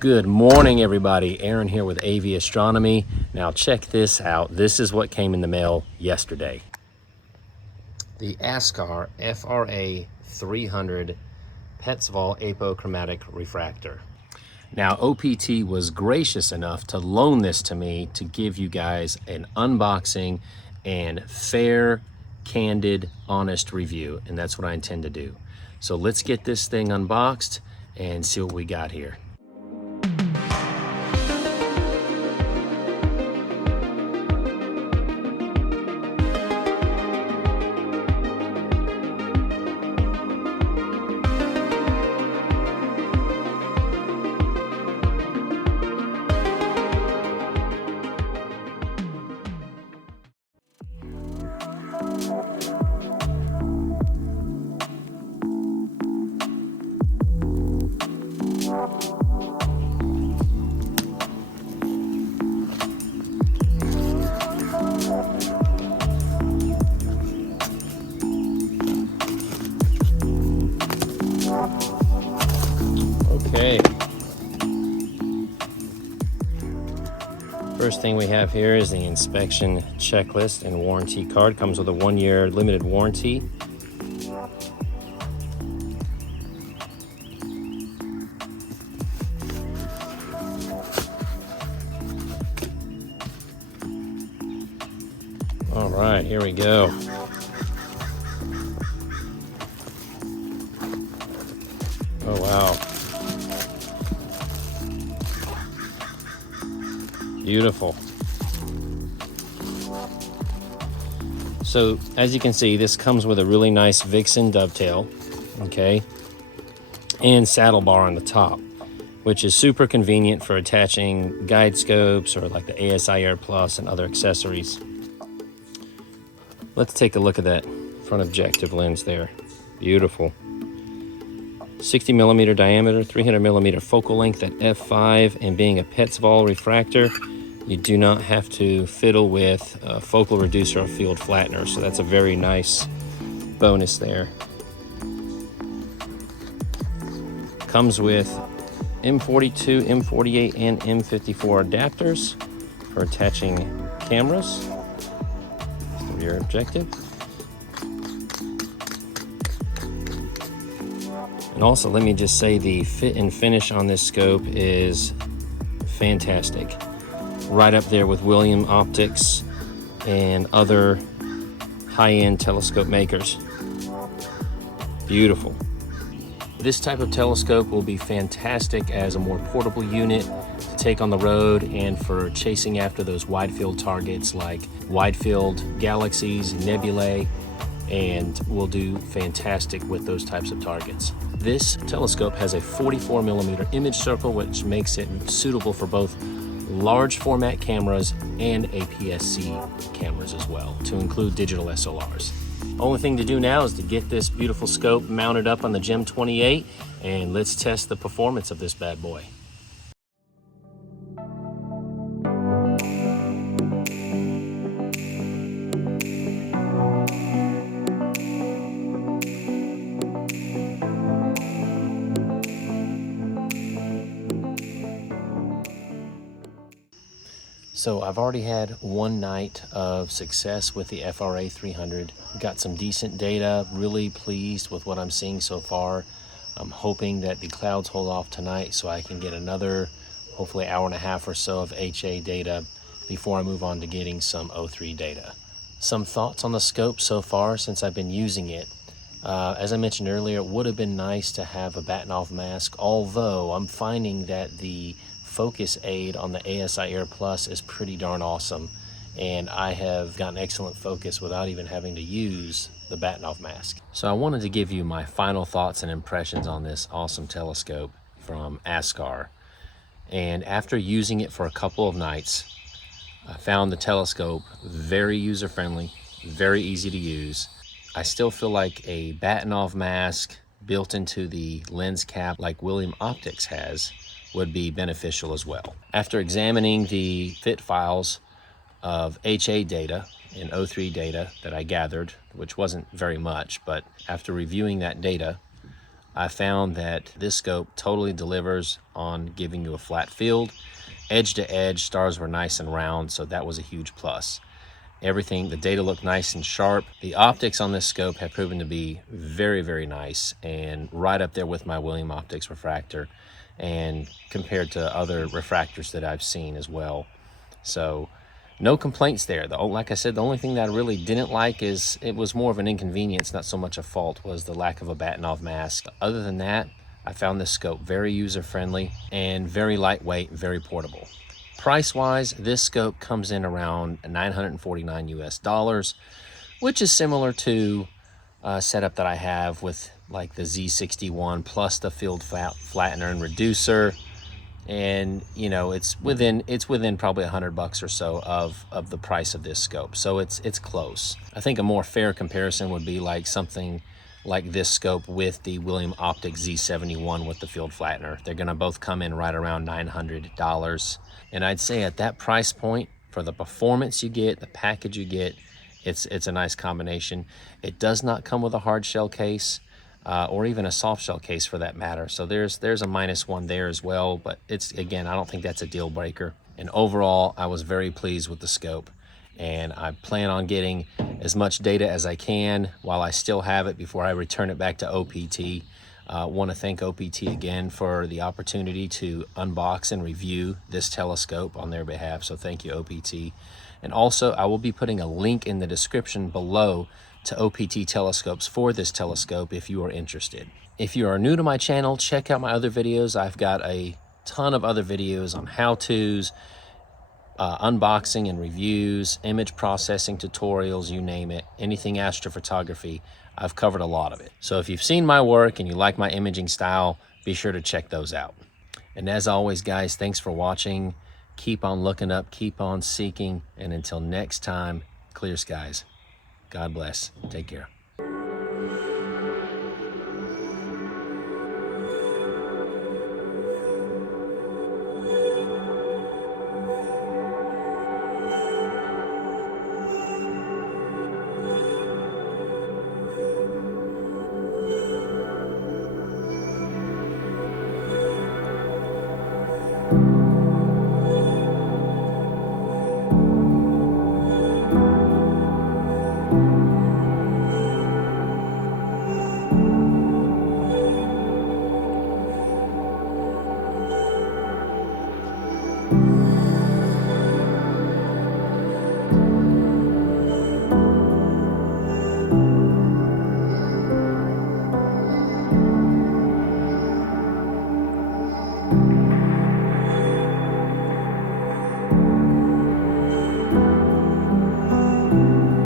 Good morning, everybody. Aaron here with A.V.Astronomy. Now check this out. This is what came in the mail yesterday. The Askar FRA 300 Petzval apochromatic refractor. Now OPT was gracious enough to loan this to me to give you guys an unboxing and fair, candid, honest review, and that's what I intend to do. So let's get this thing unboxed and see what we got here. Okay. First thing we have here is the inspection checklist and warranty card. Comes with a 1-year limited warranty. All right, here we go. Oh, wow. Beautiful. So as you can see, this comes with a really nice Vixen dovetail, okay, and saddle bar on the top, which is super convenient for attaching guide scopes or like the ASIR Plus and other accessories. Let's take a look at that front objective lens there. Beautiful. 60 millimeter diameter, 300 millimeter focal length at f5, and being a Petzval refractor, you do not have to fiddle with a focal reducer or field flattener, so that's a very nice bonus there. Comes with M42, M48, and M54 adapters for attaching cameras to your objective. And also, let me just say, the fit and finish on this scope is fantastic. Right up there with William Optics and other high-end telescope makers. Beautiful. This type of telescope will be fantastic as a more portable unit to take on the road and for chasing after those wide field targets like wide field galaxies, nebulae, and will do fantastic with those types of targets. This telescope has a 44 millimeter image circle, which makes it suitable for both large format cameras and APS-C cameras as well, to include digital SLRs. Only thing to do now is to get this beautiful scope mounted up on the GEM 28, and let's test the performance of this bad boy. So I've already had one night of success with the FRA 300. Got some decent data, really pleased with what I'm seeing so far. I'm hoping that the clouds hold off tonight so I can get another, hopefully hour and a half or so of HA data before I move on to getting some O3 data. Some thoughts on the scope so far since I've been using it. As I mentioned earlier, it would have been nice to have a batten-off mask, although I'm finding that the focus aid on the ASIR Plus is pretty darn awesome, and I have gotten excellent focus without even having to use the batten-off mask. So I wanted to give you my final thoughts and impressions on this awesome telescope from Askar. And after using it for a couple of nights, I found the telescope very user-friendly, very easy to use. I still feel like a batten-off mask built into the lens cap like William Optics has would be beneficial as well. After examining the fit files of HA data and O3 data that I gathered, which wasn't very much, but after reviewing that data, I found that this scope totally delivers on giving you a flat field. Edge to edge, stars were nice and round, so that was a huge plus. Everything, the data looked nice and sharp. The optics on this scope have proven to be very, very nice and right up there with my William Optics refractor and compared to other refractors that I've seen as well. So no complaints there. Like I said, the only thing that I really didn't like is it was more of an inconvenience, not so much a fault, was the lack of a Batinov mask. Other than that, I found this scope very user-friendly and very lightweight, very portable. Price-wise, this scope comes in around $949 US, which is similar to a setup that I have with like the Z61 plus the field flattener and reducer. And you know, it's within probably $100 or so of the price of this scope, so it's close. I think a more fair comparison would be like something like this scope with the William Optics Z71 with the field flattener. They're gonna both come in right around $900, and I'd say at that price point, for the performance you get, the package you get, it's a nice combination. It does not come with a hard shell case. Or even a soft shell case for that matter. So there's a -1 there as well, but it's, again, I don't think that's a deal breaker. And overall, I was very pleased with the scope, and I plan on getting as much data as I can while I still have it before I return it back to OPT. Want to thank OPT again for the opportunity to unbox and review this telescope on their behalf, so thank you, OPT. And also, I will be putting a link in the description below to OPT telescopes for this telescope if you are interested. If you are new to my channel, check out my other videos. I've got a ton of other videos on how-tos, unboxing and reviews, image processing tutorials, you name it, anything astrophotography. I've covered a lot of it. So if you've seen my work and you like my imaging style, be sure to check those out. And as always, guys, thanks for watching. Keep on looking up, keep on seeking, and until next time, clear skies. God bless. Take care.